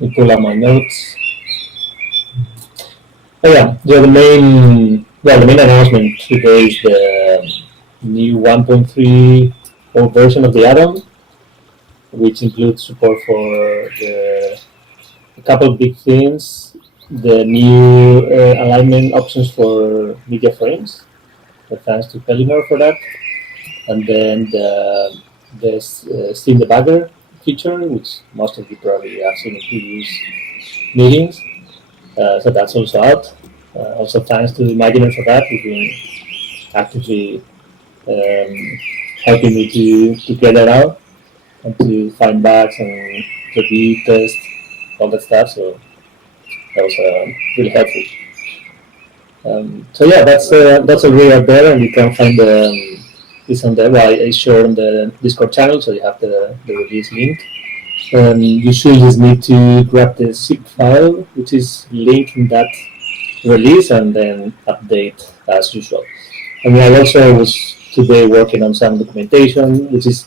me pull up my notes. Oh yeah, the main announcement today is the new 1.3 version of the add-on, which includes support for a couple of big things, the new alignment options for media frames, thanks to Pelinor for that, and then the Steam Debugger feature, which most of you probably have seen in previous meetings. So that's also out. Also thanks to Imaginer for that. We've been actively um, helping me to get that out and to find bugs and review, test, all that stuff. So that was really helpful. So yeah, that's already out there, and you can find this on there. Well, I share on the Discord channel, so you have the release link. You should just need to grab the zip file, which is linked in that release, and then update as usual. And I also was today working on some documentation, which is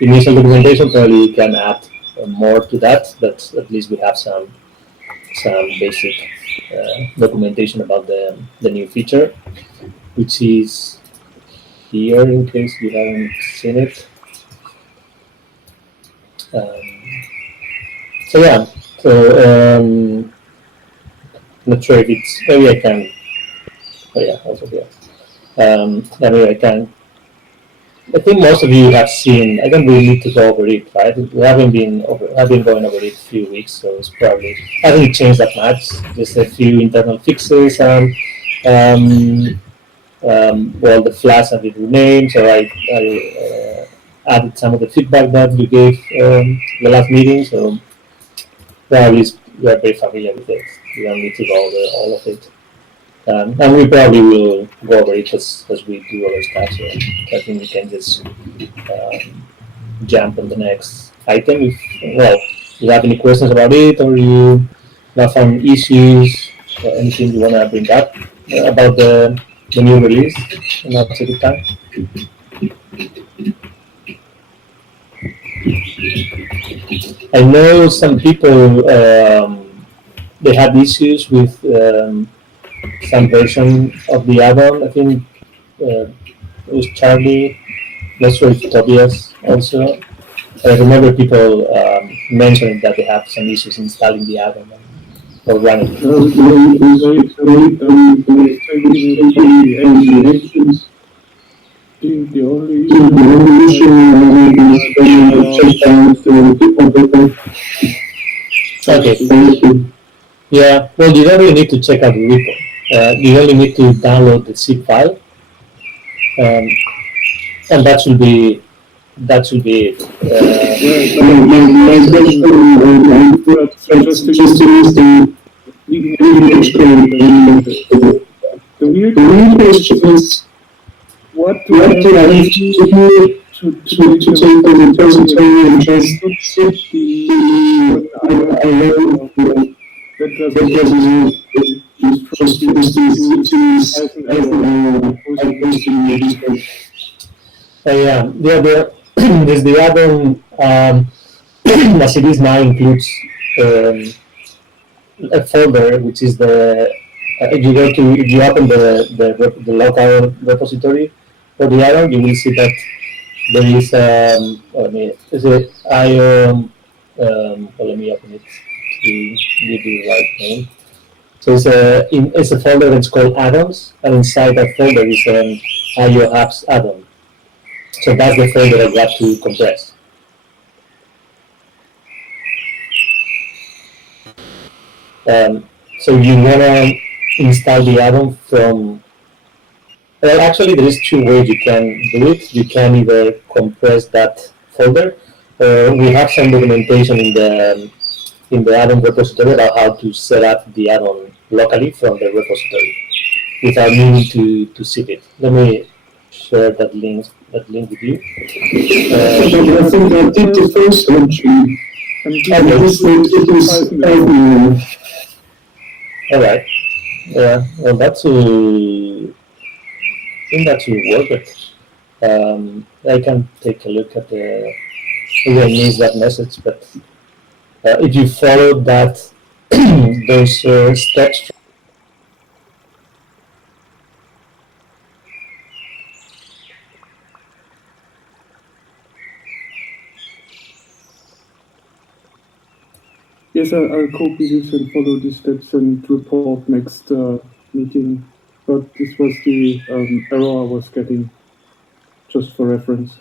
initial documentation. Probably you can add more to that, but at least we have some basic documentation about the new feature, which is here in case you haven't seen it. Um, so yeah, so not sure if it's maybe I can. Oh yeah, also here. Maybe I can. I think most of you have seen. I don't really need to go over it, right? We haven't been over. I've been going over it a few weeks, so it's probably hasn't changed that much. Just a few internal fixes and well, the flags have been renamed. So I added some of the feedback that you gave the last meeting. So probably you are very familiar with it. You don't need to go over all of it. And we probably will go over it as we do other stuff. So I think we can just jump on the next item. If you have any questions about it, or you have some issues, or anything you want to bring up about the new release, now's a good time. I know some people they had issues with some version of the add-on. I think it was Charlie. Not sure if Tobias also. I remember people mentioning that they have some issues installing the add-on or running it. The only issue Okay. Yeah. Well, you don't really need to check out the repo. You only need to download the zip file, and that should be it. The weird question is, what do I need to do to take the repository and just set the that doesn't Yeah, there's the add-on as it is now includes a folder which is if you open the local repository for the add-on, you will see that there is is it IO well, let me open it to give you the right name. So it's a folder that's called add-ons, and inside that folder is an IO apps add-on. So that's the folder I got to compress. So you wanna install the add-on from. Well, actually, there is two ways you can do it. You can either compress that folder, or we have some documentation in the add-on repository about how to set up the add-on locally from the repository without needing to zip it. Let me share that link with you. I think I did the first entry. All right. Yeah. Well, I think that should work. But I can take a look at the. Maybe I missed that message, but If you follow that those steps. Yes, I'll copy this and follow the steps and report next meeting. But this was the error I was getting, just for reference.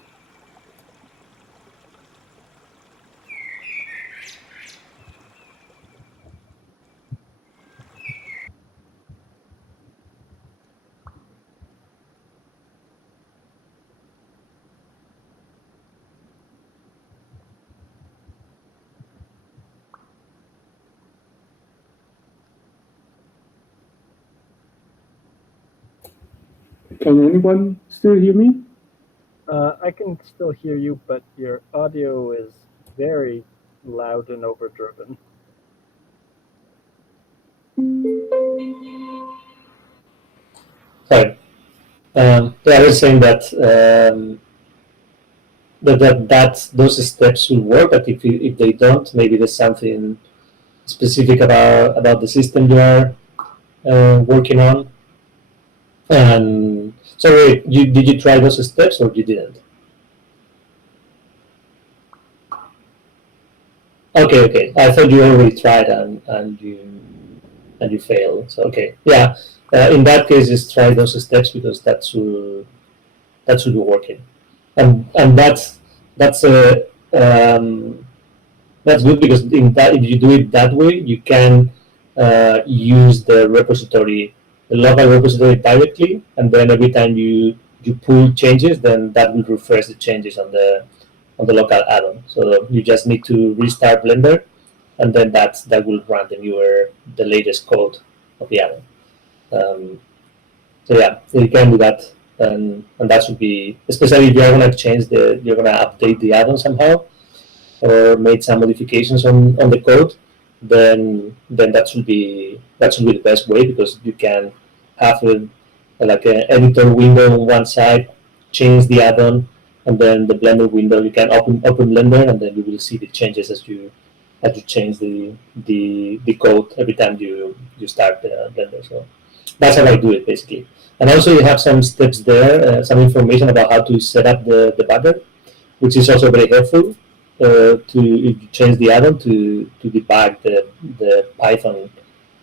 Can anyone still hear me? I can still hear you, but your audio is very loud and overdriven. Sorry. Yeah, I was saying that that those steps will work, but if they don't, maybe there's something specific about the system you are working on. And so, wait, did you try those steps or you didn't? Okay, okay. I thought you already tried and you failed. So okay, yeah. In that case, just try those steps because that should be working, and that's a that's good because in that if you do it that way, you can use the repository, the local repository directly, and then every time you pull changes, then that will refresh the changes on the local add-on. So you just need to restart Blender, and then that will run the latest code of the add-on. So yeah, so you can do that, and that should be especially if you're gonna you're gonna update the add-on somehow or made some modifications on the code, then that should be the best way because you can have like an editor window on one side, change the add-on, and then the Blender window you can open Blender and then you will see the changes as you change the code every time you start Blender. So that's how I do it basically. And also you have some steps there, some information about how to set up the debugger, which is also very helpful to if you change the add-on to debug the Python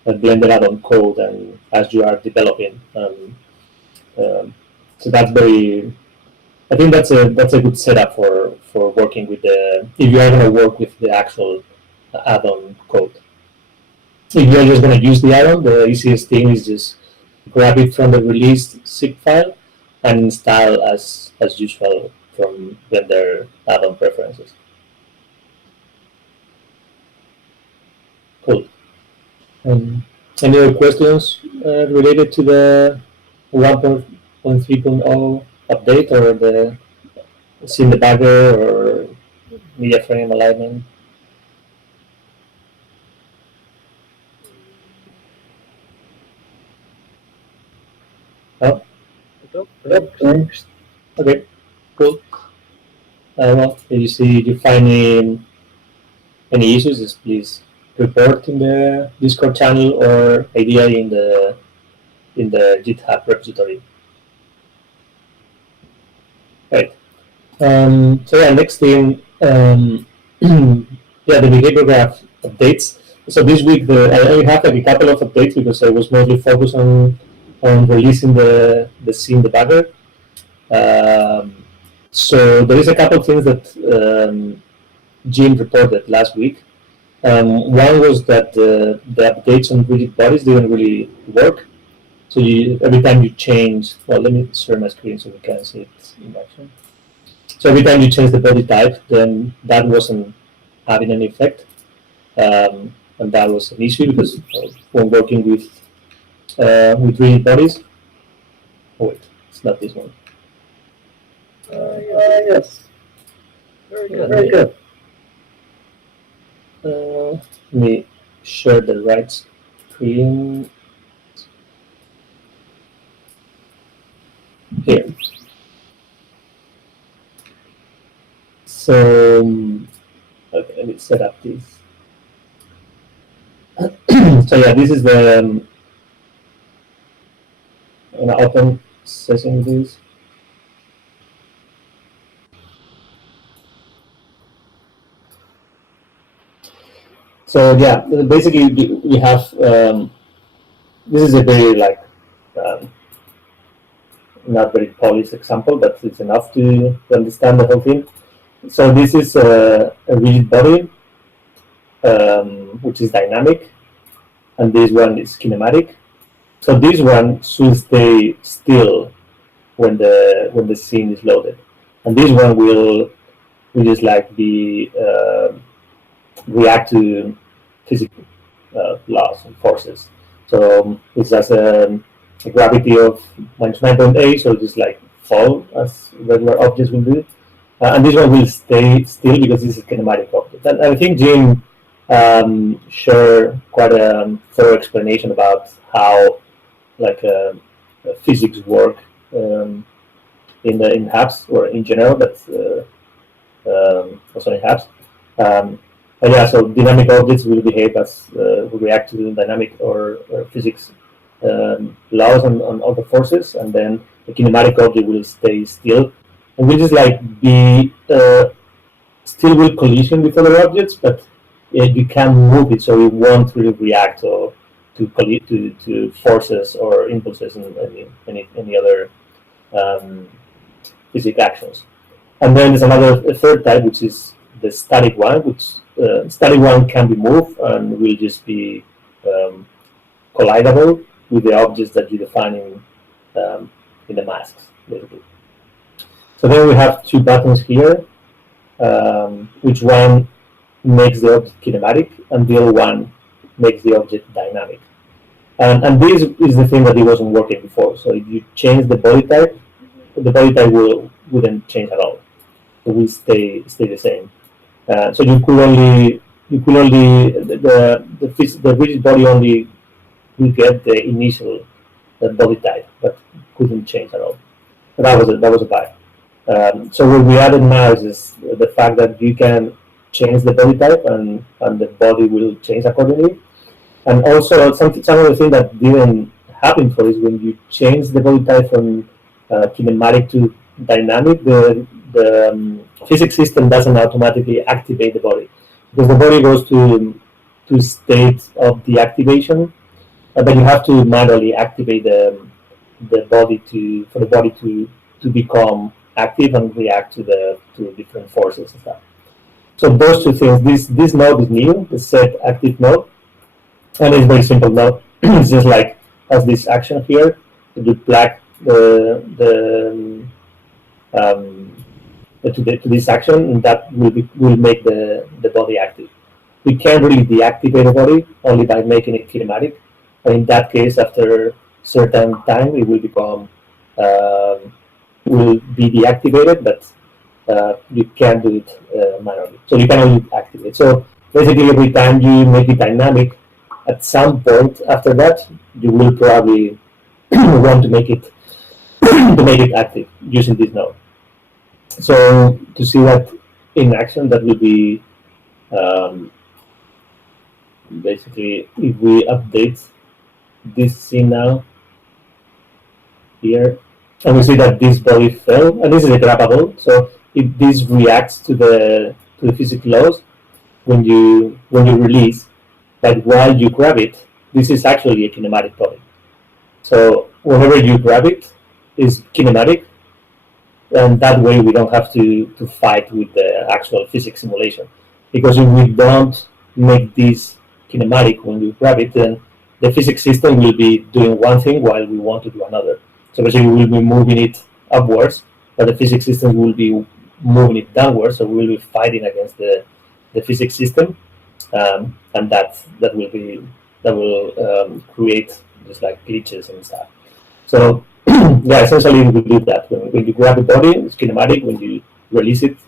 Blender add-on code and as you are developing. Um, so that's very. I think that's a good setup for working with the if you are going to work with the actual add-on code. If you're just going to use the add-on, the easiest thing is just grab it from the released zip file and install as usual from Blender add-on preferences. Cool. Any other questions related to the 1.3.0 update or the scene debugger or media frame alignment? No? I don't think so. Thanks. Okay, cool. Well, if you find any issues, just please report in the Discord channel or idea in the GitHub repository. Right. So yeah, next thing, yeah, the behavior graph updates. So this week, I only have like a couple of updates because I was mostly focused on releasing the scene debugger. Um, so there is a couple of things that Jim reported last week. One was that the updates on rigid bodies didn't really work. So every time you change, well, let me share my screen so we can see it in action. So every time you change the body type, then that wasn't having any effect, and that was an issue because when working with rigid bodies, oh wait, it's not this one. Yes. Very good. Very good. Let me share the right screen here. So okay, let me set up this. So yeah, this is the an open session. This. So yeah, basically we have this is a very like um, not very polished example, but it's enough to understand the whole thing. So this is a rigid body which is dynamic, and this one is kinematic. So this one should stay still when the scene is loaded, and this one will just like be react to physical laws and forces. So it's just a gravity of -9.8, so just like fall as regular objects will do. And this one will stay still because this is a kinematic object. And I think Jim shared quite a thorough explanation about how like physics work in apps or in general, but also in apps. But yeah, so dynamic objects will behave as will react to dynamic or physics laws on all the forces, and then the kinematic object will stay still and will just like be still will collision with other objects, but you can move it so it won't really react or to forces or impulses and any other um, physical actions. And then there's another a third type, which is the static one, which static one can be moved and will just be um, collidable with the objects that you define in the masks, basically. So then we have two buttons here, which one makes the object kinematic and the other one makes the object dynamic. And this is the thing that it wasn't working before. So if you change the body type wouldn't change at all. It will stay the same. So you could only the rigid body only will get the initial body type, but couldn't change at all. But that was a bug. So what we added now is the fact that you can change the body type and the body will change accordingly. And also some of the things that didn't happen for is when you change the body type from kinematic to dynamic, the physics system doesn't automatically activate the body because the body goes to state of deactivation, but you have to manually activate the body to for the body to become active and react to different forces and stuff. So those two things. This node is new, the set active node, and it's very simple node. It's just like has this action here to plug um, to this action, and that will make the body active. We can't really deactivate the body only by making it kinematic. But in that case, after certain time, it will become will be deactivated, but you can't do it manually. So you can only activate. So basically, every time you make it dynamic, at some point after that, you will probably want to make it active using this node. So to see that in action, that will be basically if we update this scene now here, and we see that this body fell, and this is a grabbable. So if this reacts to the physics laws when you release, but while you grab it, this is actually a kinematic body. So whenever you grab it, is kinematic, and that way we don't have to fight with the actual physics simulation. Because if we don't make this kinematic when we grab it, then the physics system will be doing one thing while we want to do another. So basically we will be moving it upwards, but the physics system will be moving it downwards, so we will be fighting against the physics system, and that will create just like glitches and stuff. So yeah, essentially we will do that. When you grab the body, it's kinematic. When you release it,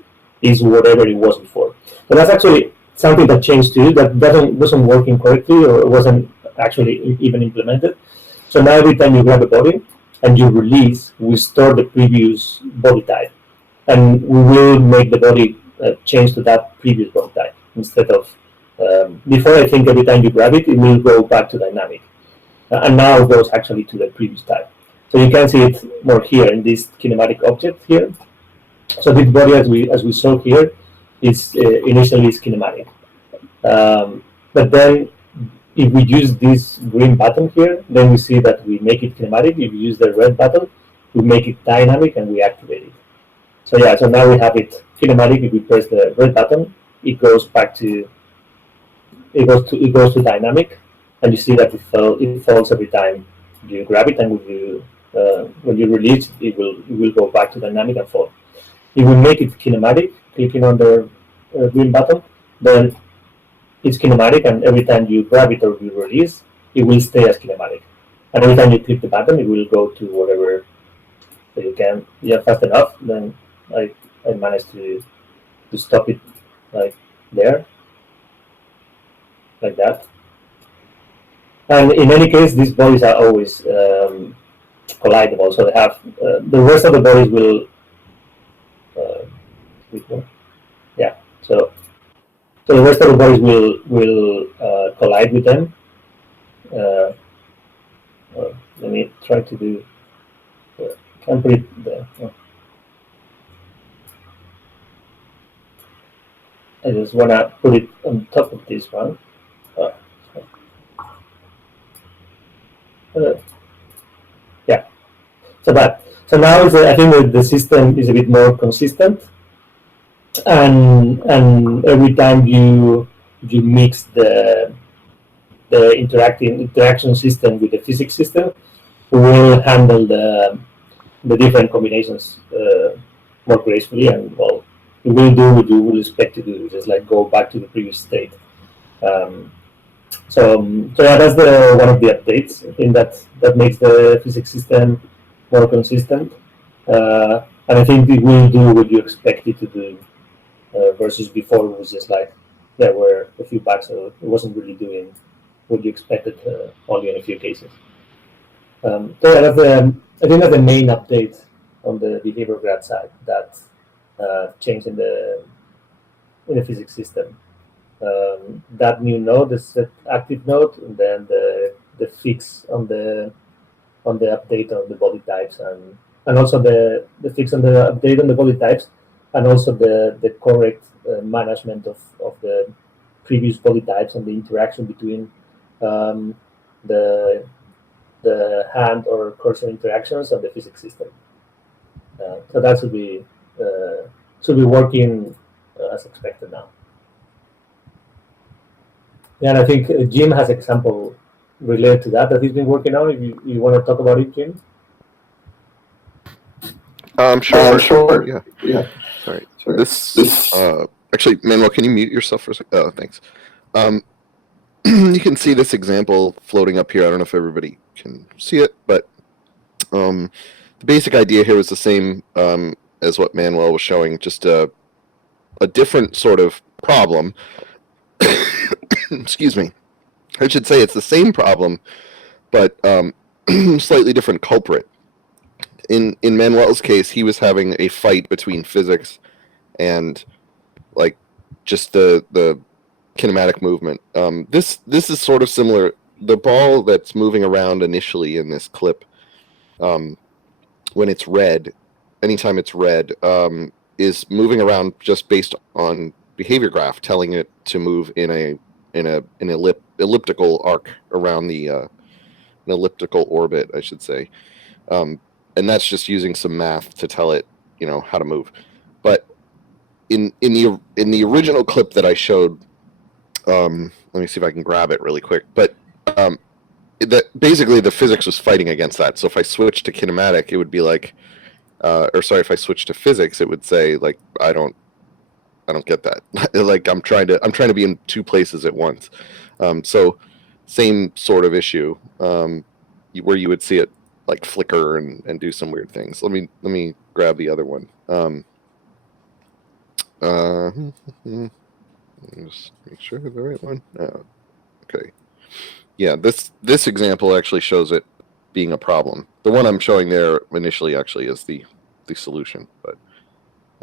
is whatever it was before. So that's actually something that changed too. That wasn't working correctly or wasn't actually even implemented. So now every time you grab a body and you release, we store the previous body type, and we will make the body change to that previous body type instead of Before, I think every time you grab it, it will go back to dynamic. And now it goes actually to the previous type. So you can see it more here in this kinematic object here. So this body, as we saw here, is initially is kinematic. But then if we use this green button here, then we see that we make it kinematic. If we use the red button, we make it dynamic and we activate it. So yeah, so now we have it kinematic. If we press the red button, it goes back to dynamic, and you see that it falls every time you grab it, and when you release it will go back to dynamic and fall. If we make it kinematic, clicking on the green button, then it's kinematic, and every time you grab it or you release, it will stay as kinematic. And every time you click the button, it will go to whatever you can. Yeah, fast enough, then I managed to stop it like there, like that. And in any case, these bodies are always collidable, so they have the rest of the bodies will. Yeah, so the rest of the bodies will collide with them. Uh, Let me try to do. Can't put it there. Oh. I just wanna put it on top of this one. Uh, yeah. So now I think that the system is a bit more consistent, and every time you mix the interaction system with the physics system, we will handle the different combinations more gracefully, and well, it will do what you will expect to do, just like go back to the previous state. Um, so yeah, that's one of the updates. I think that makes the physics system more consistent, and I think it will do what you expect it to do. Versus before, it was just like there were a few bugs, so it wasn't really doing what you expected, only in a few cases. So yeah, I think that's the main update on the behavior graph side, that change in the physics system. That new node, the set active node, and then the fix on the update on the body types, and also the fix on the update on the body types, and also the correct management of the previous body types and the interaction between um, the hand or cursor interactions of the physics system. So that should be working as expected now. Yeah, and I think Jim has example related to that he's been working on. If you want to talk about it, Jim. Sure. Yeah. Sorry. This actually, Manuel, can you mute yourself for a second? Oh, thanks. You can see this example floating up here. I don't know if everybody can see it, but the basic idea here was the same as what Manuel was showing, just a different sort of problem. Excuse me. I should say it's the same problem, but slightly different culprit. In Manuel's case, he was having a fight between physics and like just the kinematic movement. This is sort of similar. The ball that's moving around initially in this clip, when it's red, anytime it's red, is moving around just based on behavior graph, telling it to move in an elliptical arc around an elliptical orbit, I should say. And that's just using some math to tell it, how to move. But in the original clip that I showed, let me see if I can grab it really quick. But basically the physics was fighting against that. So if I switch to kinematic, it would be like, if I switch to physics, it would say like I don't get that. Like I'm trying to be in two places at once. So same sort of issue, where you would see it like flicker and do some weird things. Let me grab the other one. Just make sure the right one. Okay. Yeah, this example actually shows it being a problem. The one I'm showing there initially actually is the solution, but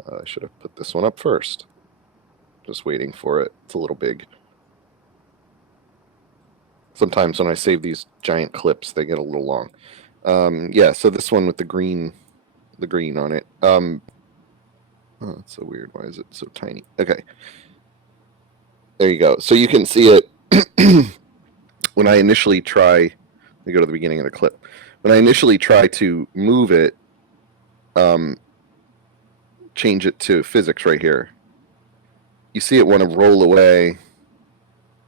I should have put this one up first. Just waiting for it. It's a little big. Sometimes when I save these giant clips, they get a little long. Yeah, so this one with the green on it. Oh, that's so weird. Why is it so tiny? Okay. There you go. So you can see it when I initially try. Let me go to the beginning of the clip. When I initially try to move it, change it to physics right here. You see it want to roll away.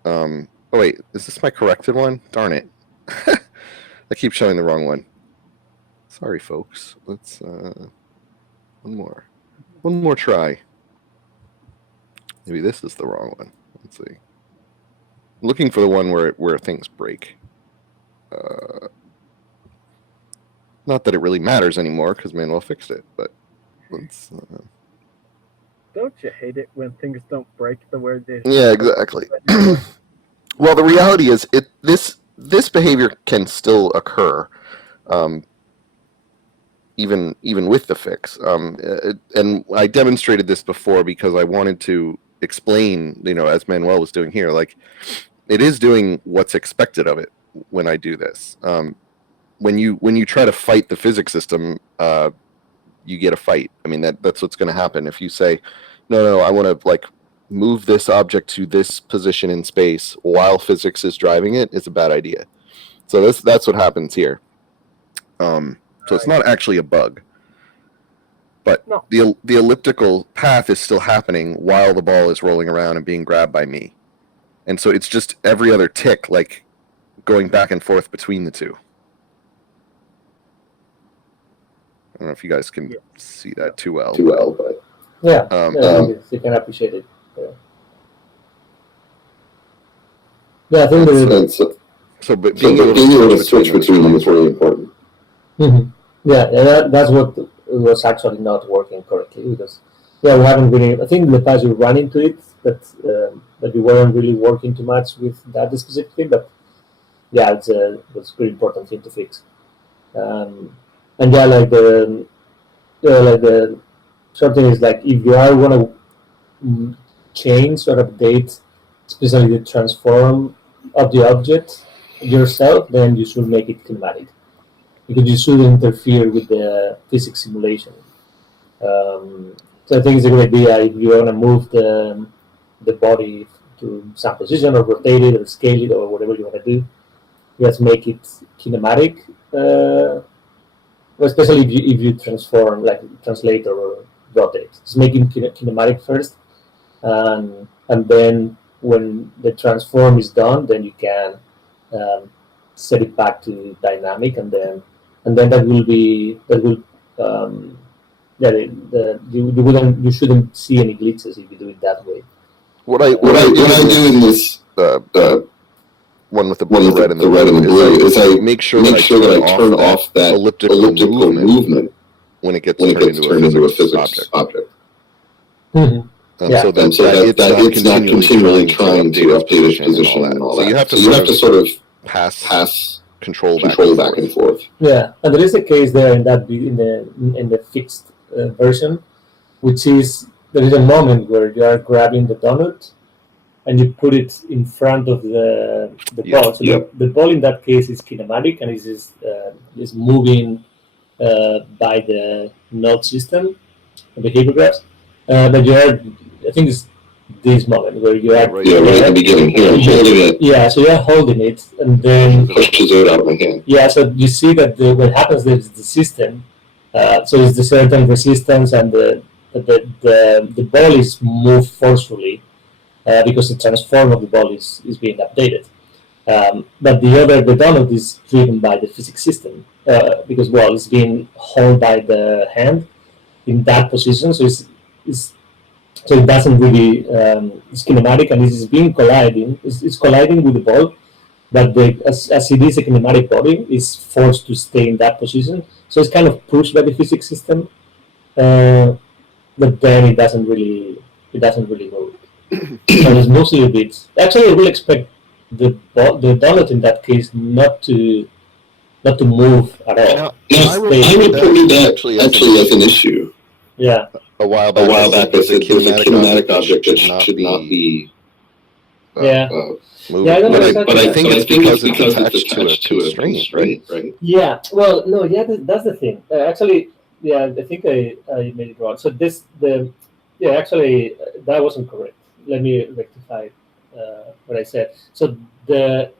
Oh wait, is this my corrected one? Darn it. I keep showing the wrong one. Sorry, folks. Let's one more try. Maybe this is the wrong one. Let's see. I'm looking for the one where things break. Not that it really matters anymore because Manuel fixed it, but let's. Don't you hate it when things don't break the way they? Yeah, exactly. Well, the reality is, this behavior can still occur, even with the fix. And I demonstrated this before because I wanted to explain, as Manuel was doing here, like it is doing what's expected of it when I do this. When you try to fight the physics system, you get a fight. I mean, that's what's going to happen if you say, no, I want to move this object to this position in space while physics is driving it. Is a bad idea. So that's what happens here. So it's not actually a bug, but No. the elliptical path is still happening while the ball is rolling around and being grabbed by me, and so it's just every other tick, going back and forth between the two. I don't know if you guys can see that too well, but you can appreciate it. Yeah, I think but being able to switch between them is really important. Mm-hmm. Yeah, that's what was actually not working correctly because we haven't really. I think in the past you ran into it, but you weren't really working too much with that specific thing. But yeah, it's a pretty important thing to fix. And the short thing is if you are going to change or update, especially the transform of the object yourself, then you should make it kinematic because you shouldn't interfere with the physics simulation. So I think it's a good idea if you want to move the body to some position or rotate it or scale it or whatever you want to do. Just make it kinematic. Especially if you transform, translate or rotate. Just make it kinematic first, and then when the transform is done, then you can set it back to dynamic, and then that will you shouldn't see any glitches if you do it that way. What I do in this one with the red and the blue is I make sure that I turn off that elliptical movement when it gets turned into a physics object. Mm-hmm. So that it's not continually trying to update its position and all that. So you have to sort of pass control back and forth. Yeah, and there is a case there in the fixed version, which is there is a moment where you are grabbing the donut and you put it in front of the ball. So the ball in that case is kinematic and is moving by the node system, the behavior graphs. But I think it's this moment where you are right at the beginning here, holding it. Yeah, so you're holding it and then pushes it out of my hand. Yeah, so you see that what happens is the system. So it's the certain resistance and the ball is moved forcefully because the transform of the ball is being updated. But the donut is driven by the physics system because it's being held by the hand in that position. So so it doesn't really it's kinematic and it is being colliding. It's colliding with the ball, but as it is a kinematic body, it's forced to stay in that position. So it's kind of pushed by the physics system, but then it doesn't really move. So it's mostly a bit. Actually, I will expect the donut in that case not to move at all. Now, I reported that actually as an issue. Yeah. A while back, I said there's a kinematic object that should not be Yeah. moving. Yeah, I don't know But exactly. I think it's because it's attached to a constraint, right? Yeah, well, no, yeah, that's the thing. Actually, yeah, I think I made it wrong. So yeah, actually, that wasn't correct. Let me rectify what I said. So an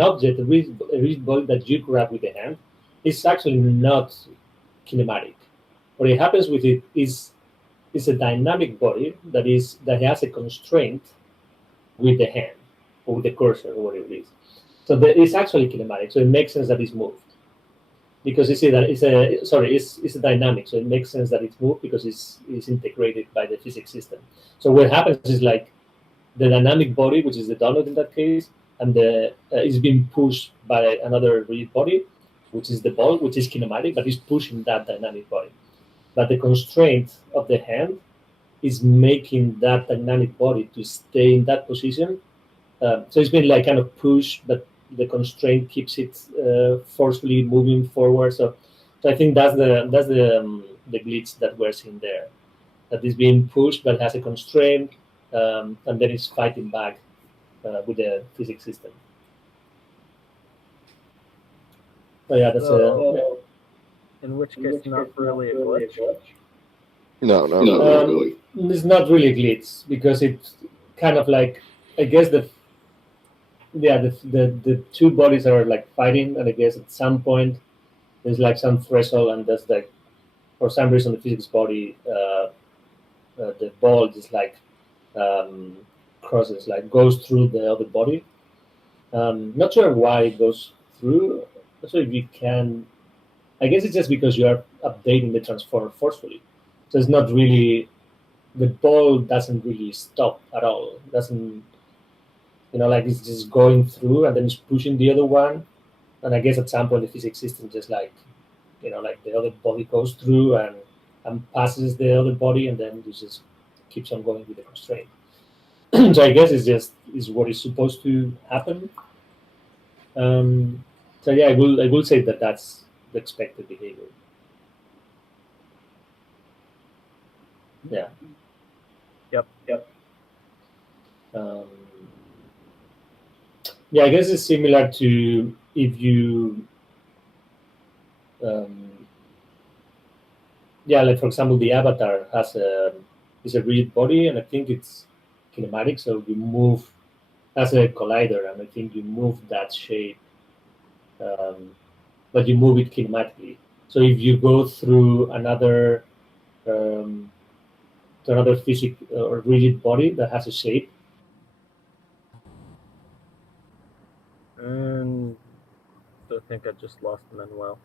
object, a rigid body that you grab with the hand, is actually not kinematic. What happens with it is a dynamic body that has a constraint with the hand or with the cursor or whatever it is. So it's actually kinematic. So it makes sense that it's moved because you see that it's a dynamic. So it makes sense that it's moved because it's integrated by the physics system. So what happens is like the dynamic body, which is the donut in that case, and the is being pushed by another rigid body, which is the ball, which is kinematic, but it's pushing that dynamic body. But the constraint of the hand is making that dynamic body to stay in that position. So it's been like kind of pushed, but the constraint keeps it forcefully moving forward. So I think that's the glitch that we're seeing there. That is being pushed, but has a constraint, and then it's fighting back with the physics system. So yeah, that's So, in which case, not really a glitch. No, not really. It's not really a glitch because it's kind of like I guess the two bodies are like fighting, and I guess at some point there's like some threshold, and there's like for some reason the physics body the ball just like um, crosses like goes through the other body. Not sure why it goes through. Not sure if you can. I guess it's just because you are updating the transformer forcefully, so it's not really the ball doesn't really stop at all. Doesn't like it's just going through and then it's pushing the other one. And I guess at some point the physics system just like like the other body goes through and passes the other body, and then it just keeps on going with the constraint. So I guess it's just is what is supposed to happen. Um, so yeah, I will say that that's the expected behavior. Yeah. Yep. Um, yeah, I guess it's similar to if you um, yeah, like for example, the avatar has a is a rigid body, and I think it's kinematic. So you move as a collider, and I think you move that shape, um, but you move it kinematically. So if you go through um, another physic or rigid body that has a shape, And I think I just lost Manuel.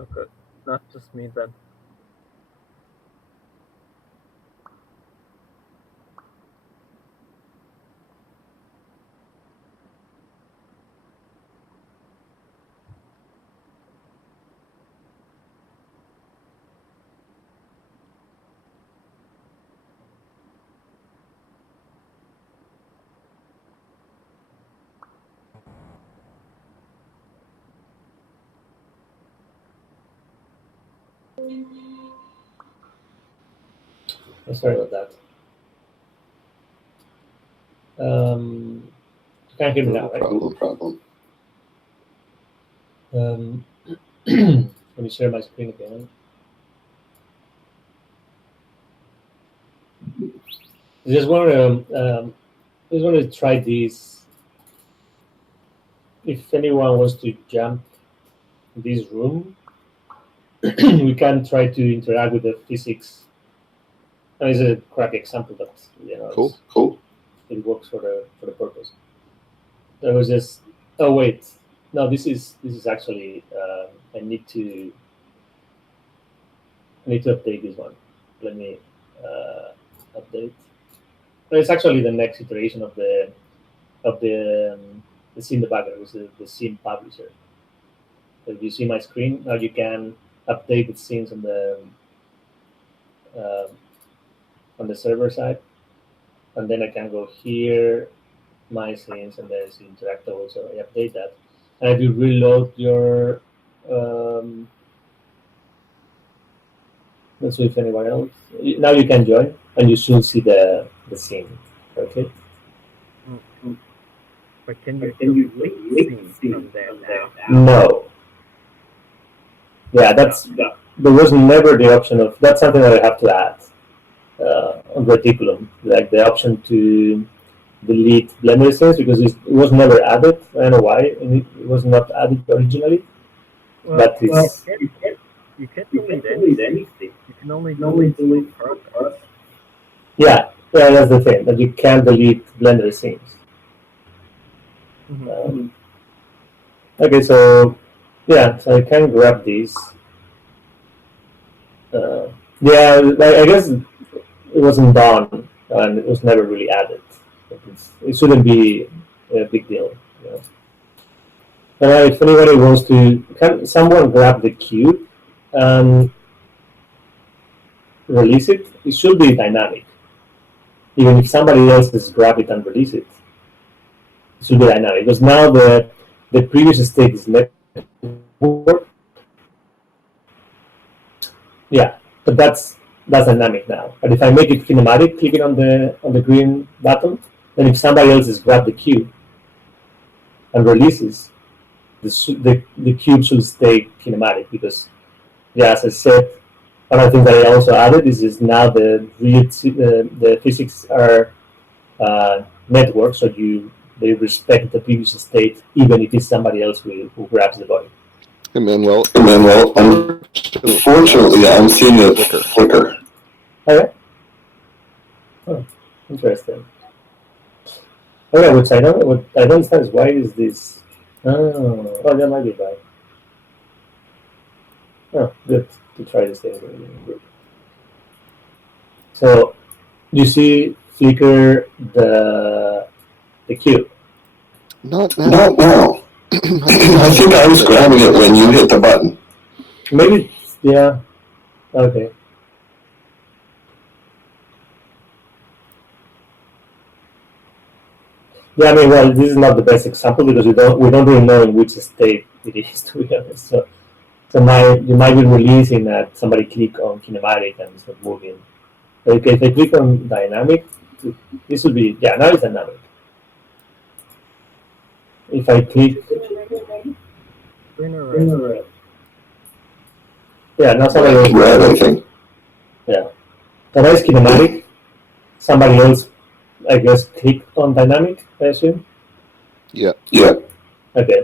Okay, not just me then. sorry about that. You can't hear me No now, right? problem. Um, let me share my screen again. I just want to try this. If anyone wants to jump this room, we can try to interact with the physics. It's a crappy example, but Cool. it works for the purpose. There was just oh wait, no, this is actually I need to update this one. let me update. It's actually the next iteration of the scene debugger, which is the scene publisher. So if you see my screen now, you can update the scenes uh, on the server side, and then I can go here, my scenes, and then it's interactable. So I update that, and if you reload your let's see if anyone else. Now you can join, and you should see the scene. Okay. But can you delete scenes from there now? No. Yeah, there was never the option of that's something that I have to add on Reticulum, like the option to delete Blender scenes because it was never added. I don't know why and it was not added originally, but it's You can't delete anything. You can only delete photographs. yeah, that's the thing that you can't delete Blender scenes. Okay, so yeah, so I can grab these. Yeah, I guess it wasn't done and it was never really added. It shouldn't be a big deal. You know? And if anybody wants to, can someone grab the cube and release it? It should be dynamic. Even if somebody else has grabbed it and release it, it should be dynamic because now the previous state is network. Yeah, but that's dynamic now. But if I make it kinematic, clicking on the green button, then if somebody else has grabbed the cube and releases, the cube should stay kinematic because, yeah, as I said, one of the things that I also added is now the physics are network, so they respect the previous state even if it's somebody else who grabs the body. And Manuel, unfortunately, I'm seeing a flicker. Okay. Oh, interesting. Okay, what I don't understand is why is this? Oh, that might be bad. Oh, good to try this thing. So you see flicker the cube. not now. Not now. I think I was grabbing it when you hit the button. Maybe, yeah. Okay. Yeah, I mean, well, this is not the best example because we don't really know in which state it is, to be honest. So you might be releasing that somebody click on kinematic and it's not moving. But okay, if I click on dynamic, this would be now it's dynamic. If I click, yeah, now somebody else. Red, I think. Yeah, so now it's kinematic. Somebody else, I guess, clicked on dynamic. I assume. Yeah. Yeah. Okay.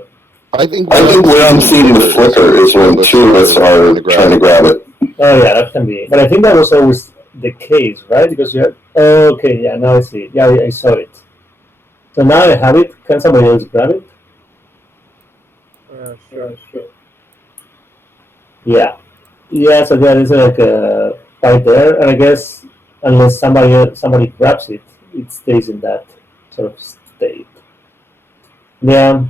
I think where I'm seeing the flicker is when two of us are trying to grab it. Oh yeah, that can be. But I think that was always the case, right? Because you have. Oh, okay, yeah, now I see it. Yeah, I saw it. So now I have it. Can somebody else grab it? Sure. Yeah. Yeah. So there is like a right there, and I guess unless somebody grabs it, it stays in that sort of state. Yeah.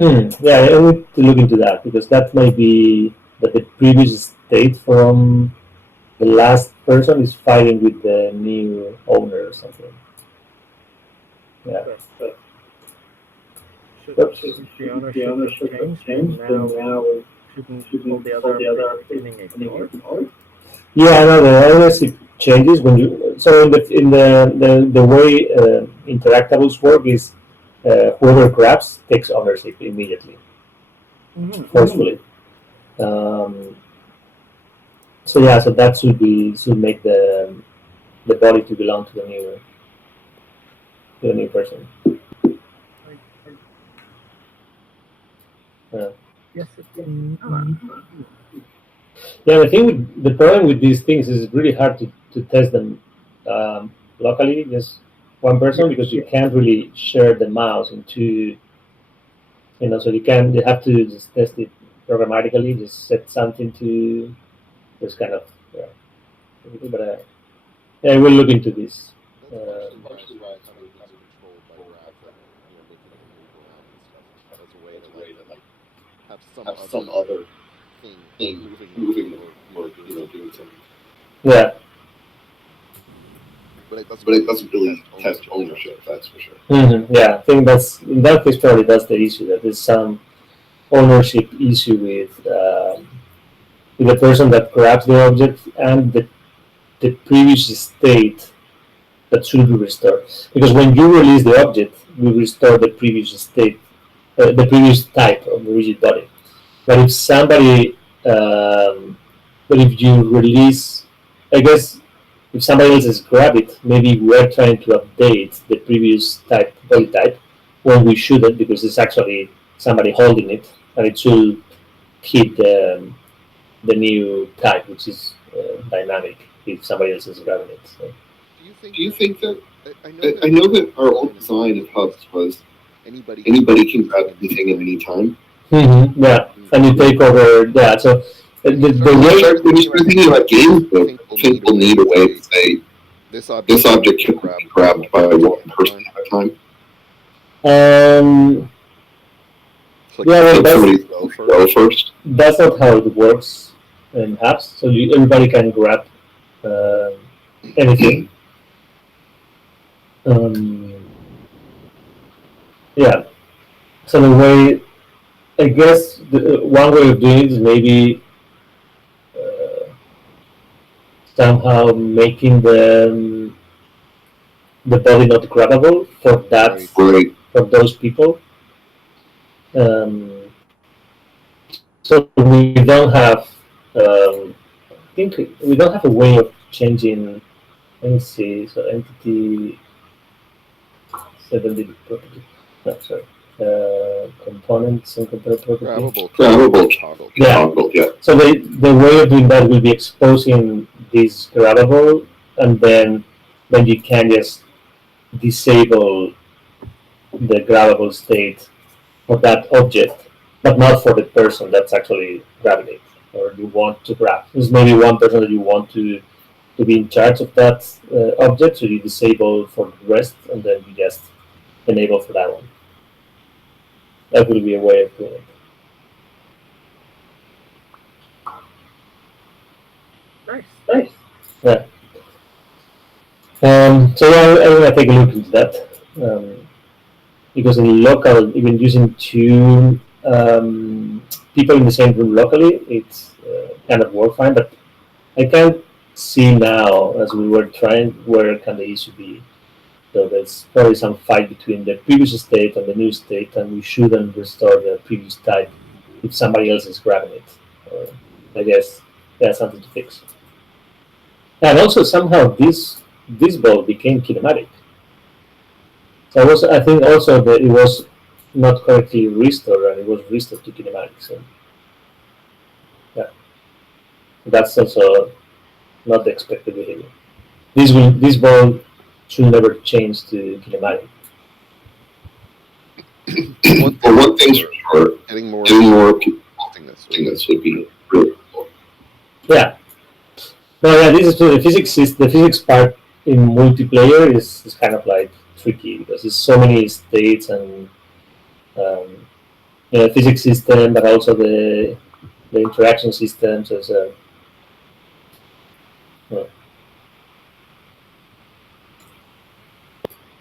Yeah, I need to look into that because that might be that the previous state from the last person is fighting with the new owner or something. Yeah. Should the ownership change? Now shouldn't all the other beginning ignored? Yeah, no, the ownership changes when you. So in the way interactables work is whoever grabs takes ownership immediately, forcefully. So yeah, so that should make the body to belong to the new person. Yes, it can. Yeah, the problem with these things is it's really hard to test them locally, just one person, because you can't really share the mouse into, so you have to just test it programmatically, just set something to this kind of, But yeah, we'll look into this. That's partially why I kind of lose control by graph and making it move around and stuff as a way to like have some other thing moving with it or doing something. Yeah. But it doesn't But it really doesn't really test test ownership. That's for ownership, sure. that's for sure. Yeah, I think that's in that case probably that's the issue. That there's some ownership issue with the person that grabs the object and the previous state that should be restored. Because when you release the object, you restore the previous state, the previous type of the rigid body. But if somebody, but if you release, I guess if somebody else has grabbed it, maybe we're trying to update the previous type body type when we shouldn't because it's actually somebody holding it and it should keep the new type, which is dynamic if somebody else is grabbing it. So. Do you think that I know that I our know old that our old design of design of hubs hubs was was anybody anybody can can grab grab anything anything at at any any time. time? Yeah, and you take over. Yeah, so When you the start When you way. start thinking about games, I though, think I we'll think need a we'll way need to a way to say say this object this can only object be can be grabbed by grabbed one by person one at a person time. at a time. Um, It's like yeah, if well, Let somebody somebody go go first. first. that's not how it works in apps. So everybody can grab uh, anything. Um, yeah. So the way, I guess, one way of doing it is maybe uh, somehow making the body not grabbable for that Right. Right. for those people. Um, so we don't have. I think we don't have a way of changing. Let me see. So entity 7 digit property. No, sorry. Components and component property. Grabbable can be Grabbable can toggled. be Yeah. toggled, yeah. So the way of doing that will be exposing this grabbable, and then you can just disable the grabbable state for that object, but not for the person that's actually grabbing it or you want to grab. There's maybe one person that you want to be in charge of that object, so you disable for the rest, and then you just enable for that one. That will be a way of doing it. Nice. Nice. Yeah. So yeah, I'm gonna take a look into that because in local, even using two people in the same room locally, it's kind of work fine. But I can't see now, as we were trying, where can the issue be. So there's probably some fight between the previous state and the new state, and we shouldn't restore the previous type if somebody else is grabbing it. I guess that's something to fix. And also somehow this ball became kinematic. So I think also that it was not correctly restored and it was restored to kinematic. So yeah, that's also not the expected behavior. This ball should never change to kinematic. One But thing's one for thing's for sure, sure, getting more getting people more people using this would using be this would really be cool. really cool. Yeah. No, yeah. This is true. The physics part in multiplayer is kind of like tricky because there's so many states and um, physics system, but also the interaction systems as a well,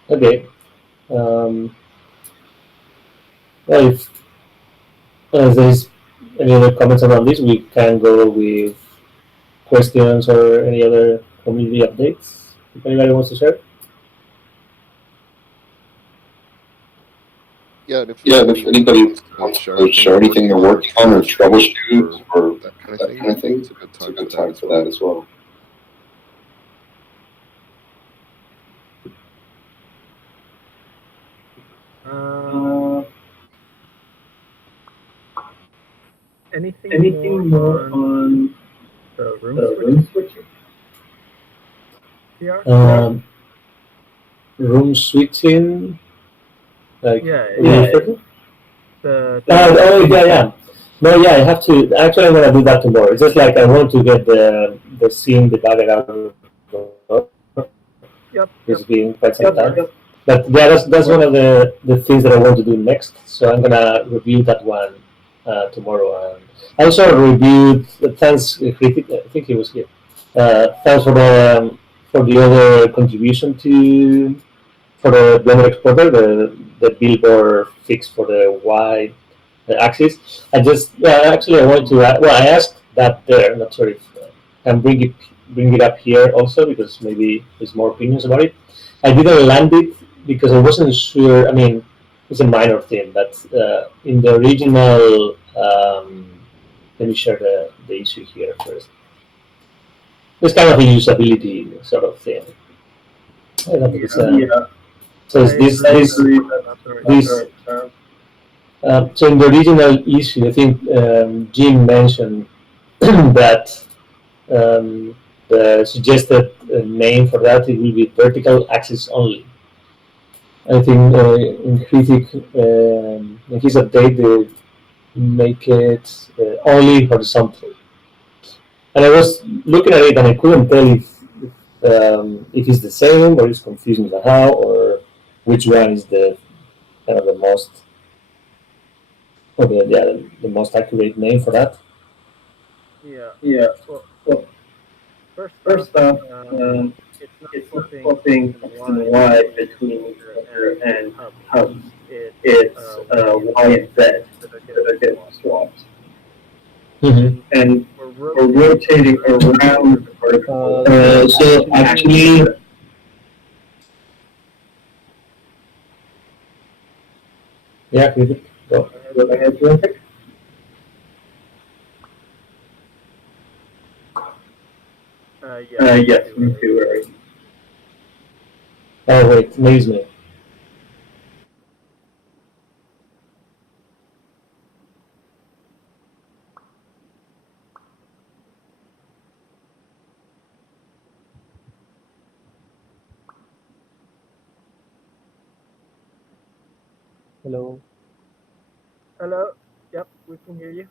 okay. Um, well, if there's any other comments around this, we can go with questions or any other community updates. If anybody wants to share. Yeah, and if Yeah, and if anybody anybody wants to wants share to anything share they're anything working they're on or working on or troubleshoot troubleshoot or or that kind of that thing, kind of thing, it's a good it's a time for good that time as for well. that as well. Um, Uh, anything more Anything more on on the room the switching? room switching? PR? Room switching, like Yeah, what are you referring to? the Oh, thing. yeah, yeah. No, yeah, I have to. Actually, I'm gonna do that tomorrow. It's just like I want to get the scene, the debugger out of the door. It's been quite some Yep, time. yep. But yeah, that's one of the things that I want to do next. So I'm gonna review that one tomorrow. And I also reviewed. Thanks, critic. I think he was here. Thanks for the other contribution to for the Blender exporter, the billboard fix for the Y axis. I just actually I wanted to well I asked that there. Not sure if I can bring it up here also because maybe there's more opinions about it. I didn't land it because I wasn't sure. I mean, it's a minor thing, but in the original. Let me share the issue here first. It's kind of a usability sort of thing. I don't think it's Yeah, so I it's agree that's not the right this term. so in the original issue, I think Jim mentioned that the suggested name for that it will be vertical axis only. I think in Critic, in his update, they make it only horizontal. And I was looking at it and I couldn't tell if it's the same or it's confusing somehow or which one is the kind of the most or the most accurate name for that. Yeah. Yeah. Well, Well, first off, first off, um, um, it's not it's not swapping X swapping and X and Y Y between between user user and and hub. hub. It's It's Y and Y Z and Z that are that getting are getting swapped. swapped. Mm-hmm. And And we're we're rotating rotating around the around the vertical. vertical. So So actually, actually, Yeah, Critic. Go. go ahead, go Rick. ahead, Rick. Yes, me Yes, too, me Eric. too, Eric. Oh wait, maze me. Hello. Hello. Yep, we can hear you.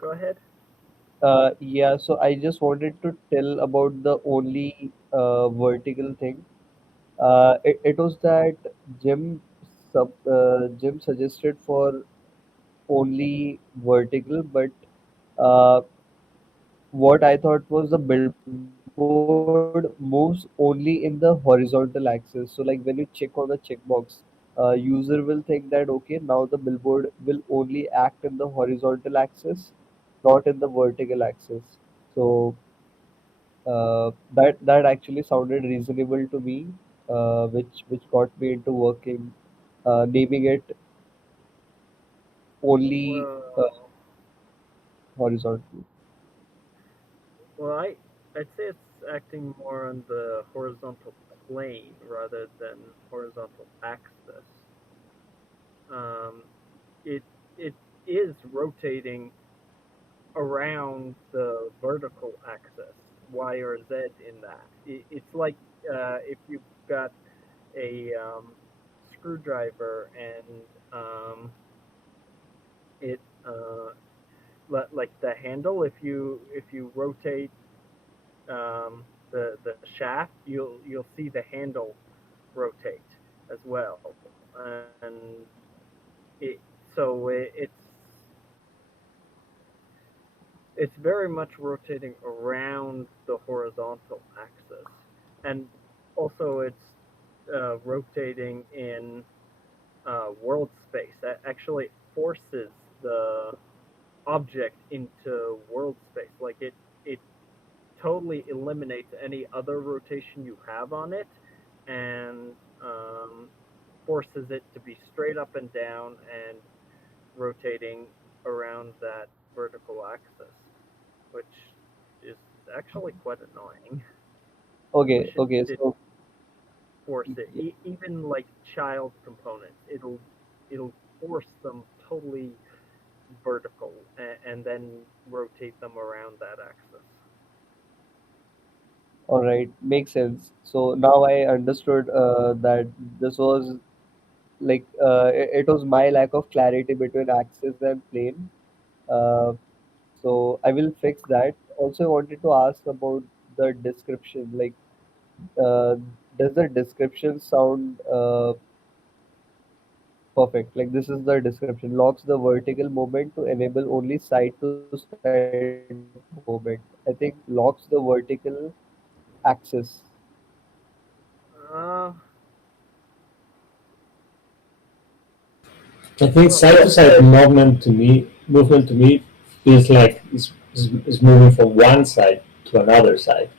Go ahead. Yeah, so I just wanted to tell about the only vertical thing. It was that Jim suggested for only vertical, but uh, what I thought was the billboard moves only in the horizontal axis. So like when you check on the checkbox, user will think that okay, now the billboard will only act in the horizontal axis, not in the vertical axis. So that actually sounded reasonable to me, which got me into working, naming it only Well, horizontal. well, I'd say it's acting more on the horizontal plane rather than horizontal axis. Um, it it is rotating around the vertical axis, Y or Z in that. It's like if you've got a screwdriver and it like the handle. If you rotate the shaft, you'll see the handle rotate as well, and it so it's very much rotating around the horizontal axis, and also it's rotating in world space. That actually forces the object into world space. Like it totally eliminates any other rotation you have on it, and forces it to be straight up and down and rotating around that vertical axis, which is actually quite annoying. Okay, Wish it okay, didn't so force it. Even like child components, it'll force them totally vertical and then rotate them around that axis. all right, makes sense. So now I understood that this was like it was my lack of clarity between axis and plane. Uh, so I will fix that. Also, I wanted to ask about the description. Like, uh, does the description sound perfect? Like, this is the description. Locks the vertical movement to enable only side to side movement. I think locks the vertical axis. Uh, I think well, side to side movement to me feels like it's moving from one side to another side.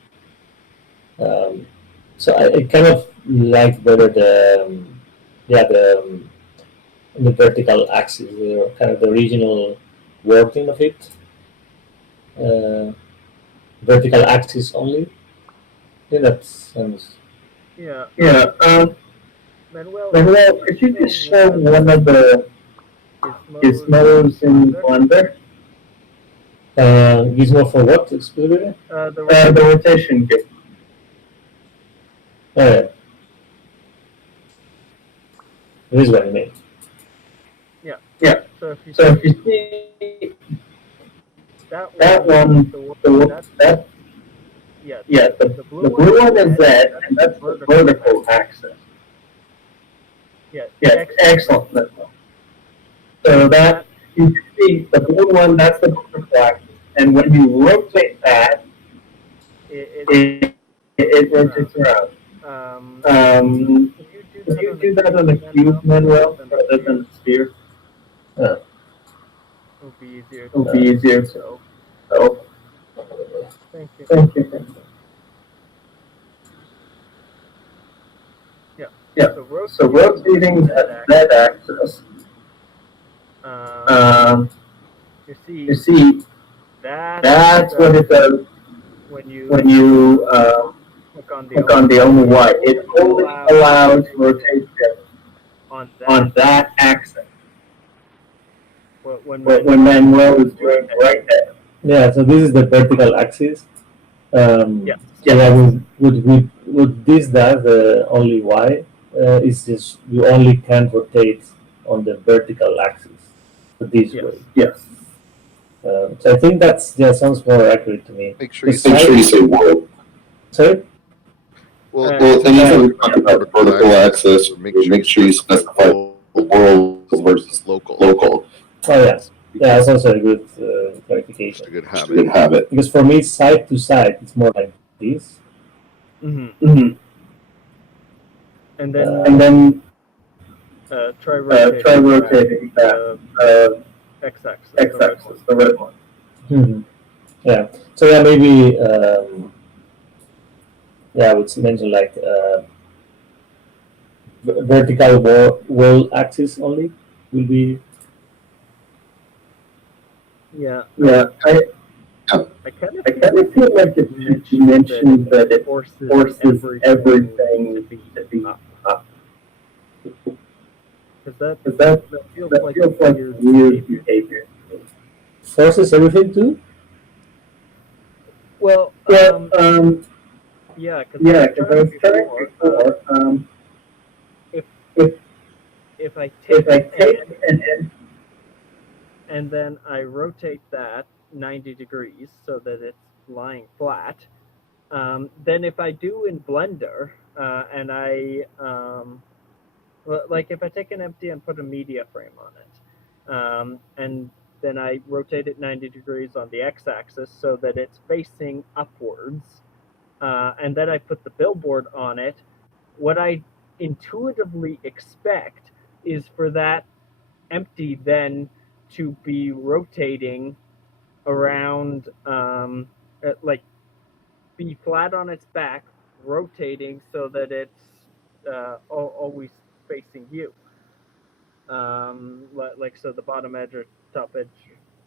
Um, so I kind of like better the vertical axis, kind of the original wording of it. Uh, Vertical axis only. I think that sounds. yeah. Yeah. Manuel, could you Manuel, just could you show just show one of one of the the gizmos in gizmos in Blender? Blender? Gizmo for what specifically? The The rotation gizmo. rotation gizmo. Oh yeah, this one you mean. Yeah. Yeah. So if you So if you see see that that one, one, that's that yeah. yeah, The blue the one blue is one is Z, and Z, that's and the that's the vertical vertical axis. axis. Yeah. Yes, Excellent, excellent. Manuel. So So that that you can see the the blue blue one, one that's the vertical axis, and when you rotate that, it it rotates rotates around. around. Um, Can can you do you that do on a that on a cube, cube, Manuel, Manuel, rather than a rather than a sphere? sphere? Uh, It would be easier It would to be easier see. to. So So thank you. thank you. Thank you. Yeah. Yeah. So So rotating that rotating Z that Z axis. axis, Um, um, you you see, see, that's what it that's what does it does when when you you click on the click on only the Y. only It Y. It only only allows allows rotation rotation on that on that axis. axis. When When Manuel is Manuel doing is right doing there. right there. yeah, so this is the vertical axis. Yes. So yeah, with this does the only Y is just you only can rotate on the vertical axis this Yes. way. Yes. So I think sounds more accurate to me. Make sure The you say Make sure you side, say world. world. sorry, Well, Well, anytime you're anytime talking we about talk the about the vertical vertical axis, axis, make sure you make sure you specify specify world versus world versus local. local. oh yeah, yeah, Because that's also a good just clarification. a good Just a habit. good habit. Because for me, side to side, it's more like this. Hmm. Mm-hmm. And And then then try try rotating that rotating that uh, x-axis, the red x-axis, one. the red one. Mhm. Yeah. So yeah, maybe yeah, I would mention like vertical wall axis only will be. Yeah. Yeah, I kind of I feel kind of like it feel like should it be should be mentioned that mentioned it that it forces forces everything to everything be to be up, up. because that Because that feels that like feels like weird weird behavior to me. behavior. Forces everything to. Well, Well, yeah, because I yeah, was because I trying was trying before. before. If If if I if take I an take an empty and then I rotate that 90 degrees so that it's lying flat, then if I do in Blender and like if I take an empty and put a media frame on it, and then I rotate it 90 degrees on the x-axis so that it's facing upwards, and then I put the billboard on it, what I intuitively expect is for that empty then to be rotating around, like be flat on its back, rotating so that it's always facing you. Like so, the bottom edge or top edge,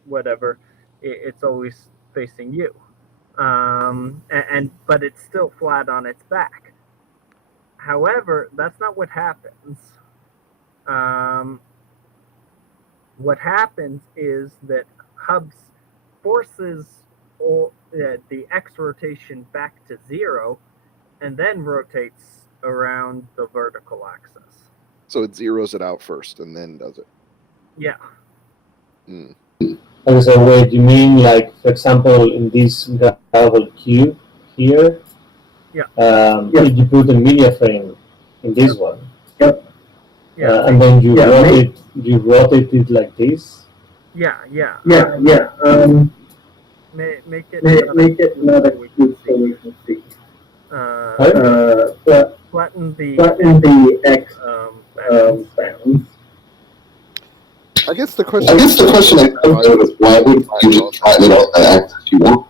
whatever, it's always facing you. And but it's still flat on its back. However, that's not what happens. Um, what happens is that Hubs forces the X rotation back to zero and then rotates around the vertical axis. So it zeroes it out first and then does it. Yeah. Mm. Okay, so wait, you mean like, for example, in this gravel cube here, Yeah. you put a media frame in this Yep. one, Yeah. and then you rotate it like this. Yeah. Yeah. Yeah. Make it not a Make it cube not so a we can cube so see. we can see. Uh, Right? But Flatten the flatten X the X bounds. bounds. I guess the I question I guess the come to question I is come why to would is why you would flatten you it on just the flatten it on axis the you want axis you want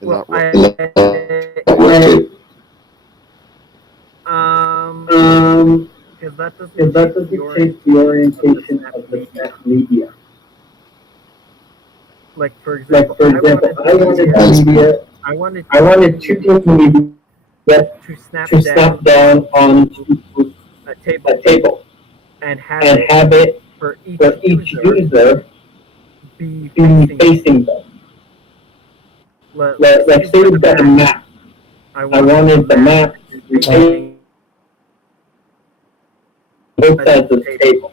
and Well, not rotate? and rotate? um, Um, because that doesn't because that change the doesn't change the orientation of the orientation snap of the media. snap media. Like for Like example, for example, I wanted the media. I wanted I 2D wanted media 2D media to snap to down snap down onto onto a a table table and have and it have it for each for each user user be be facing them. facing them. Like say Like you've say got a you've got a map. map. I I wanted the wanted the map map to be to be facing facing both a sides of the table, table.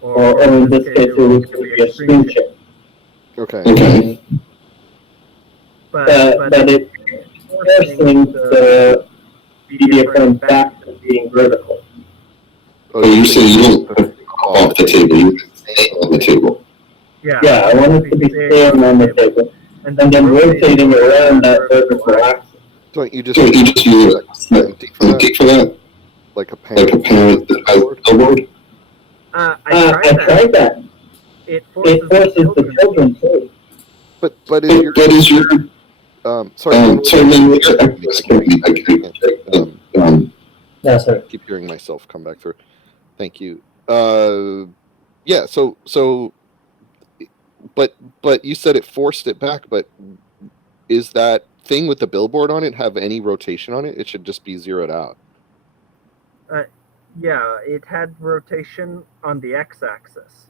or in Or in this this case, case, it it was was going to going be to a be a screen screen share. share. Okay. Okay. But But it's it's forcing forcing the the media media frame frame back back to being vertical. Oh, So you you say say you you didn't didn't put put it it off off the the table. table, You you were were staying staying on on the the table. table. Yeah, I Yeah, I wanted to wanted be to be staying on staying the on the table table and and then then rotating rotating around around that that vertical vertical axis. axis. Don't you just So use you just use an an empty for that? empty for that, Like a like a parent that has parent a that has billboard? a billboard. I tried I that. tried that. It It forces the forces the children to. children to. But is your But is your sorry, man, sorry, your man, echo's what's your giving me. echo's gonna be? I can't Yeah, sorry. keep hearing myself come back through. Thank you. Yeah. So, but you said it forced it back. But is that thing with the billboard on it have any rotation on it? It should just be zeroed out. Uh, yeah, it had rotation on the x-axis,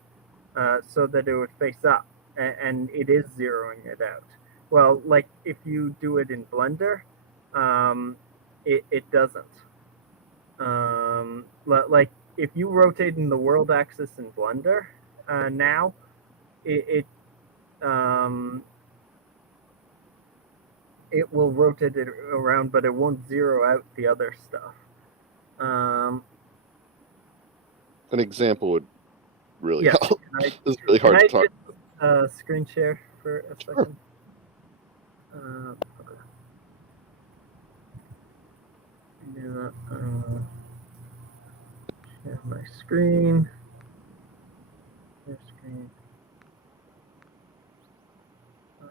so that it would face up, and it is zeroing it out. Well, like if you do it in Blender, it doesn't. Like if you rotate in the world axis in Blender, now um, it will rotate it around, but it won't zero out the other stuff. Um, An example would really yes, help. It's really can hard I to talk. just screen share for a Sure. second? Okay. Yeah, share my screen. Share screen. Uh,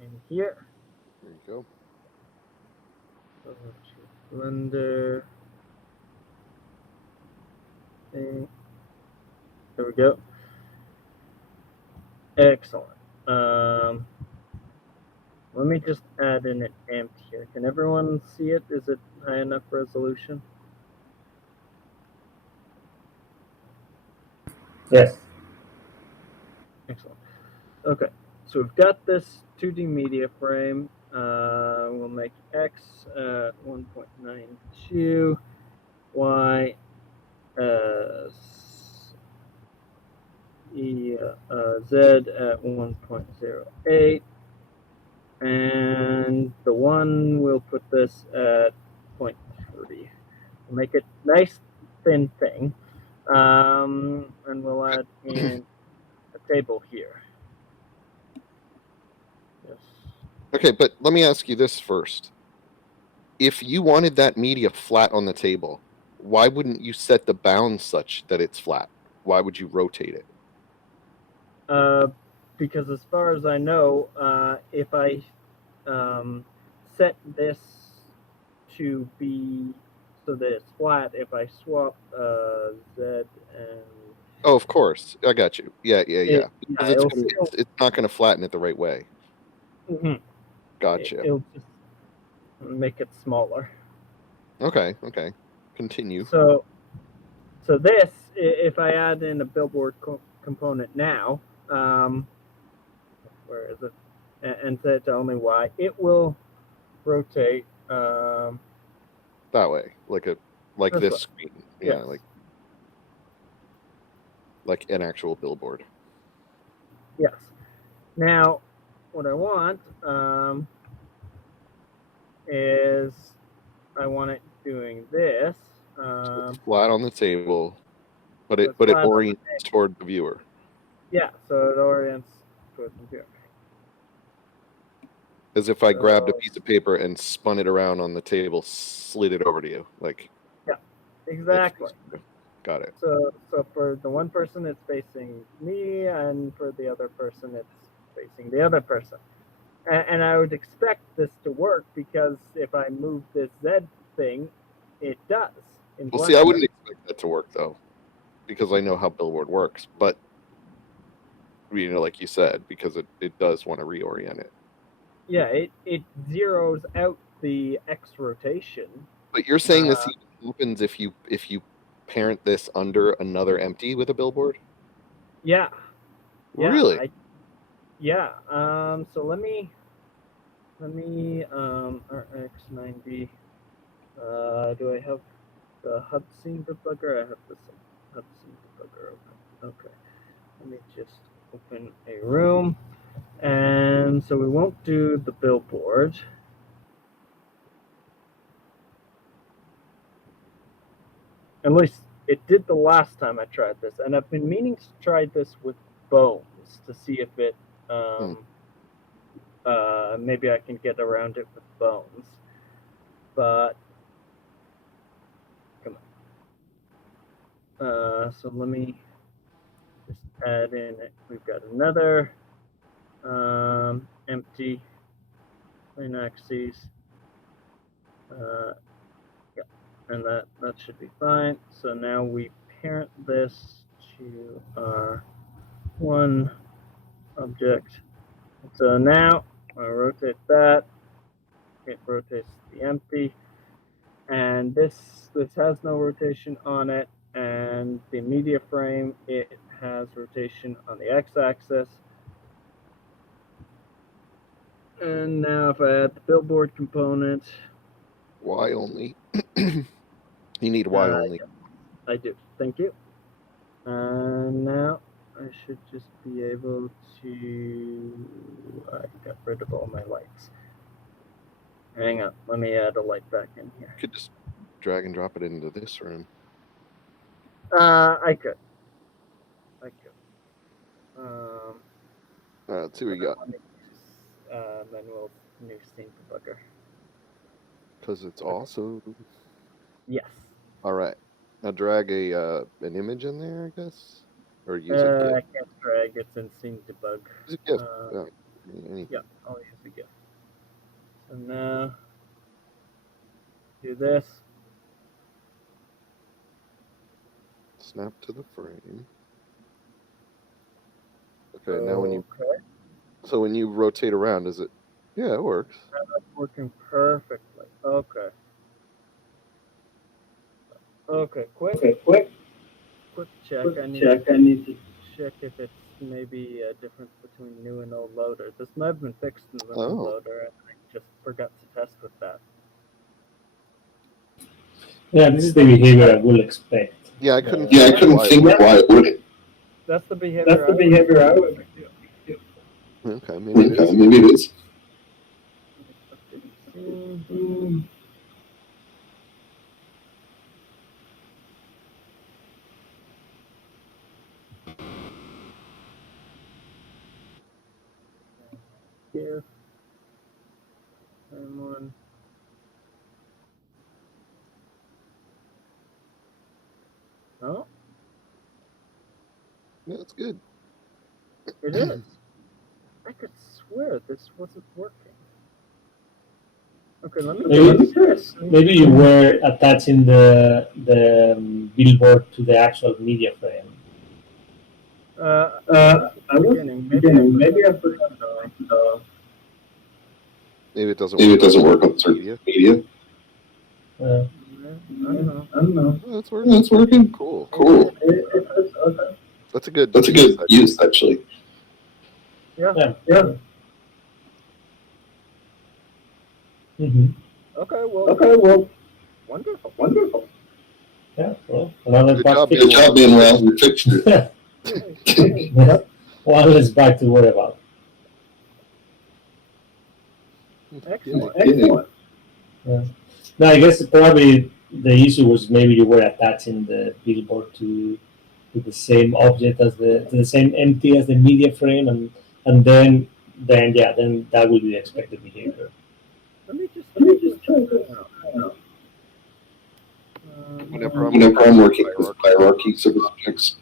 in here. There you go. Go to Blender. Thing. There we go. Excellent. Um, Let me just add in an amp here. Can everyone see it? Is it high enough resolution? Yes. Excellent. Okay, so we've got this 2D media frame. We'll make x at 1.92, y z at 1.08, and the 1, we'll put this at zero point 0.3. We'll make it nice thin thing. And we'll add in a table here. Yes. Okay, but let me ask you this first. If you wanted that media flat on the table, why wouldn't you set the bounds such that it's flat? Why would you rotate it? Uh, because as far as I know, if I set this to be so that it's flat, if I swap Z and Oh, of course. I got you. Yeah. Because yeah, it'll still it's not going to flatten it the right way. mhm, Gotcha. it'll just make it smaller. Okay. Continue. So this, if I add in a billboard component now, um, where is it? And set it to only Y, it will rotate. That way, like a like This this way. screen. Yeah, Yes. like an actual billboard. Yes. Now, what I want is I want it doing this. So it's flat on the table, but So it it's but it flat on the orients table. toward the viewer. Yeah, so it orients towards the computer. As if I grabbed a So piece of paper and spun it around on the table, slid it over to you, like yeah, it exactly. faced you. Got it. So for the one person, it's facing me, and for the other person, it's facing the other person. And I would expect this to work because if I move this Z thing, it does in Well, see, I Blender. wouldn't expect that to work though, because I know how Billboard works. But like you said, because it does want to reorient it. Yeah, it zeroes out the X rotation. But you're saying this Uh, even happens if you parent this under another empty with a billboard? yeah, yeah, Really? yeah. So let me RX90. Do I have the hub scene debugger? I have the hub scene debugger open. Okay. Let me just open a room. And so we won't do the billboard. At least it did the last time I tried this. And I've been meaning to try this with bones to see if it Hmm. maybe I can get around it with bones. But come on. So let me just add in it. We've got another empty plain axes. Uh, yeah, and that should be fine. So now we parent this to our one object. So now I rotate that. It rotates the empty, and this has no rotation on it. And the media frame, it has rotation on the x-axis. And now if I add the billboard component, Y only. You need Y only. yes, I do. Thank you. And now I should just be able to. I got rid of all my lights. Hang on, let me add a light back in here. You could just drag and drop it into this room. I could. I could. Let's see what we got. Let me use manual new scene debugger. Because it's awesome. Yes. All right. Now drag an image in there, I guess, or use a GIF. I can't drag. It's in scene debug. Use a GIF. Uh, Anything. yeah, I'll use the GIF. So now do this. Snap to the frame. Okay. Now when you rotate around, is it? Yeah, it works. That's working perfectly. Okay. Okay. Quick check. I need to check if it's maybe a difference between new and old loader. This might have been fixed in the new Oh. loader, and I just forgot to test with that. Yeah, this is the behavior I will expect. Yeah, I couldn't. Yeah, I couldn't think why it wouldn't. That's the behavior I would expect. Okay, maybe it is. Maybe it is. Here. And one. Oh, Yeah, it's good. it is. I could swear this wasn't working. Okay, let me test. Maybe you were attaching the billboard to the actual media frame. I was beginning. Maybe I forgot the. Maybe it doesn't Maybe work. it doesn't work on certain media. I don't know. Oh, it's working. It's working. Cool. Okay. That's a good. That's a good use, actually. Yeah. Mm-hmm. Okay. Well. Wonderful. Yeah, well, another Good bug job, fixed. Good Manuel. job, You Manuel. fixed You it. fixed it. Yeah. One less bug to worry about. Yay. Excellent. Yeah. No, I guess probably the issue was maybe you were attaching the billboard to the same object as the same empty as the media frame, and then yeah, then that will be the expected behavior. Let me just Let try me this just try this out. out. Whenever I'm Whenever working I'm with working with hierarchy hierarchy subjects service objects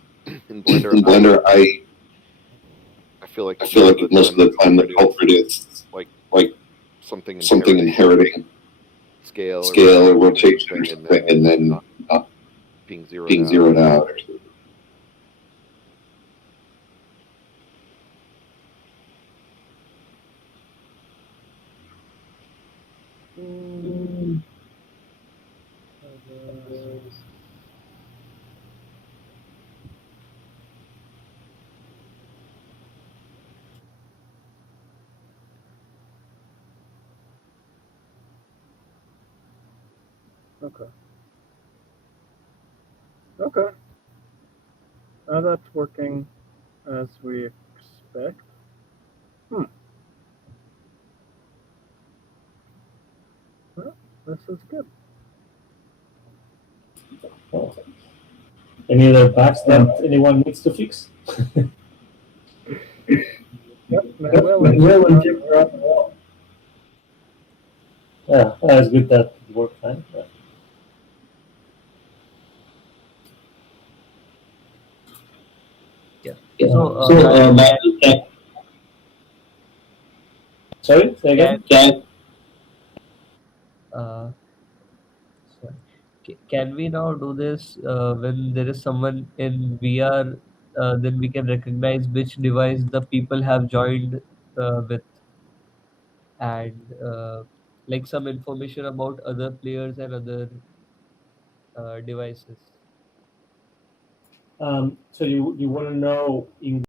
in Blender, in Blender, I feel like I feel most like of the most time of the the time the culprit is culprit is like like something something inheriting inheriting scale or scale or rotation or rotation or something, and something, then and then not not being zeroed being out. zeroed out. Mm, Mm, okay. Okay. That's working as we expect. Hmm. Well, this is good. Oh. Any other bugs that anyone needs to fix? Yep. Yep, Manuel and Tim Manuel are and on Tim the are wall. on the wall. Yeah, that's good that it worked fine. Yeah. Yeah. Yeah. So, So, Manuel, Manuel, Sorry, say again. can uh, sorry. Can we now do this when there is someone in VR? Then we can recognize which device the people have joined with, and like some information about other players and other devices. So you want to know in